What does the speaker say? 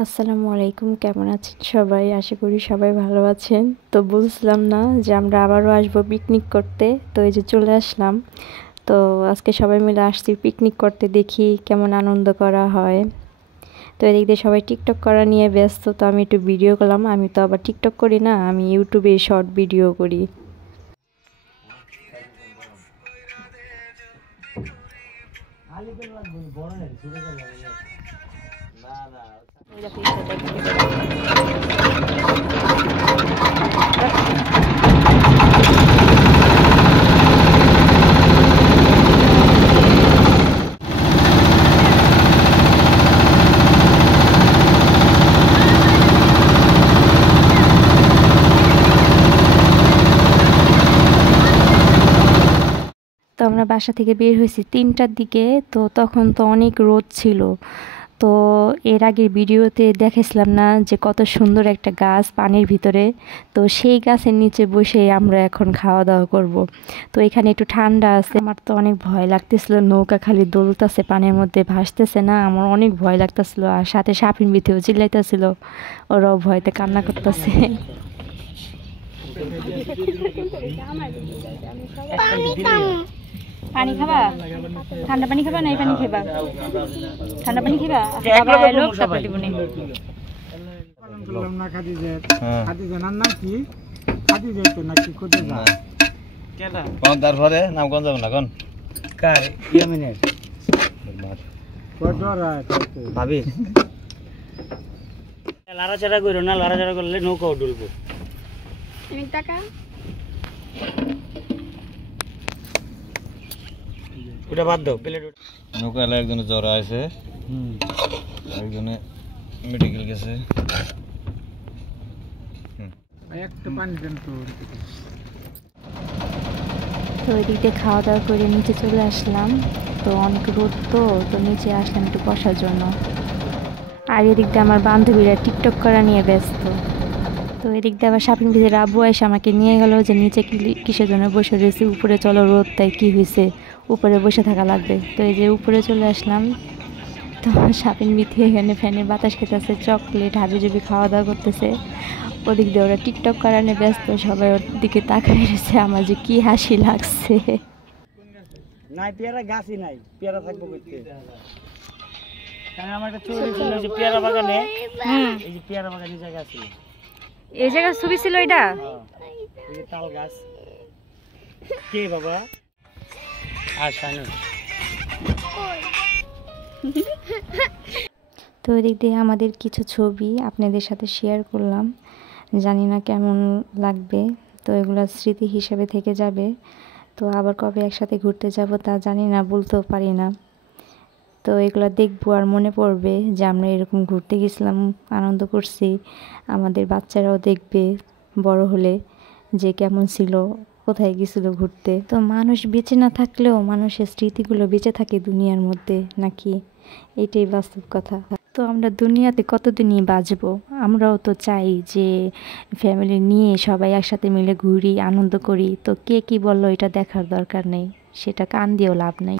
আসসালামু আলাইকুম, কেমন আছেন সবাই? আশা করি সবাই ভালো আছেন। তো বলছিলাম না যে আমরা আবারও আসবো পিকনিক করতে, তো এই যে চলে আসলাম। তো আজকে সবাই মিলে আসছি পিকনিক করতে, দেখি কেমন আনন্দ করা হয়। তো এদিক দিয়ে সবাই টিকটক করা নিয়ে ব্যস্ত, তো আমি একটু ভিডিও করলাম। আমি তো আবার টিকটক করি না, আমি ইউটিউবে শর্ট ভিডিও করি। তো আমরা বাসা থেকে বের হয়েছি 3টার দিকে। তো তখন তো অনেক রোদ ছিল। তো এর আগের ভিডিওতে দেখেছিলাম না যে কত সুন্দর একটা গাছ পানির ভিতরে, তো সেই গাছের নিচে বসে আমরা এখন খাওয়া দাওয়া করব। তো এখানে একটু ঠান্ডা আছে। আমার তো অনেক ভয় লাগতেছিল, নৌকা খালি দোলতেছে পানির মধ্যে, ভাসতেছে না, আমার অনেক ভয় লাগতেছিল। আর সাথে সাপিন বিথেও চিল্লাইতেছিল, ওরাও ভয়তে কান্না করতেছে। পানি খাবা? ঠান্ডা পানি খাবা না এই পানি খাবা? ঠান্ডা পানি খাবা? লোক তারপর দিব নি। না খাদিজা খাদিজা নাম কি? খাদিজা তো নাকি খুঁজে না কেডা কোন তারপরে নাম কোন যাব না কোন কার ইয়ামিনের কোডরা ভাবি লাড়াচাড়া করো না, লাড়াচাড়া করলে নৌকাও ডুববো। অনেক টাকা ওটা বাদ দাও, প্লেট নৌকালে একজনে জ্বর আছে, একজনে মেডিকেল গেছে। একটা পানি দেন তো। তো এদিক দিয়ে খাওয়া দাওয়া করে নিচে চলে আসলাম। তো অনেক রোদ, তো নিচে আসলাম একটু বসার জন্য। আর এদিক দিয়ে আমার বান্ধবীরা টিকটক করা নিয়ে ব্যস্ত। তো এদিক দিয়ে আবার শাপিং ভিতরে আব্বু এসে আমাকে নিয়ে গেল যে নিচে কিসের জন্য বসে রয়েছে, উপরে চলো, রোদ তাই কী হয়েছে, উপরে বসে থাকা লাগবে। তো এই যে উপরে চলে আসলাম। তো শাপিং ভিতরে এখানে ফ্যানের বাতাস খেতেছে, চকলেট হাবিজাবি খাওয়া দাওয়া করতেছে। ওদিক দিয়ে ওরা টিকটক করা নিয়ে ব্যস্ত, সবাই ওর দিকে তাকায় রয়েছে। আমার যে কি হাসি লাগছে। নাই পেয়ারা গাছই নাই, পেয়ারা থাকবো করতে। কারণ আমার একটা ছবি ছিল যে পেয়ারা বাগানে, এই যে পেয়ারা বাগানে জায়গা ছিল, এই জায়গায় ছবি ছিল এটা। এই যে তাল গাছ। কে বাবা? আর শানু তো এদিক দিয়ে আমাদের কিছু ছবি আপনাদের সাথে শেয়ার করলাম, জানি না কেমন লাগবে। তো এগুলো স্মৃতি হিসেবে থেকে যাবে। তো আবার কবে একসাথে ঘুরতে যাব তা জানি না, বলতেও পারি না। তো এগুলো দেখবো আর মনে পড়বে যে আমরা এরকম ঘুরতে গেছিলাম, আনন্দ করছি। আমাদের বাচ্চারাও দেখবে বড় হলে যে কেমন ছিল, কোথায় গেছিলো ঘুরতে। তো মানুষ বেঁচে না থাকলেও মানুষের স্মৃতিগুলো বেঁচে থাকে দুনিয়ার মধ্যে, নাকি? এটাই বাস্তব কথা। তো আমরা দুনিয়াতে কতদিনই বাঁচবো? আমরাও তো চাই যে ফ্যামিলি নিয়ে সবাই একসাথে মিলে ঘুরি, আনন্দ করি। তো কে কি বললো এটা দেখার দরকার নেই, সেটা কান দিয়েও লাভ নাই।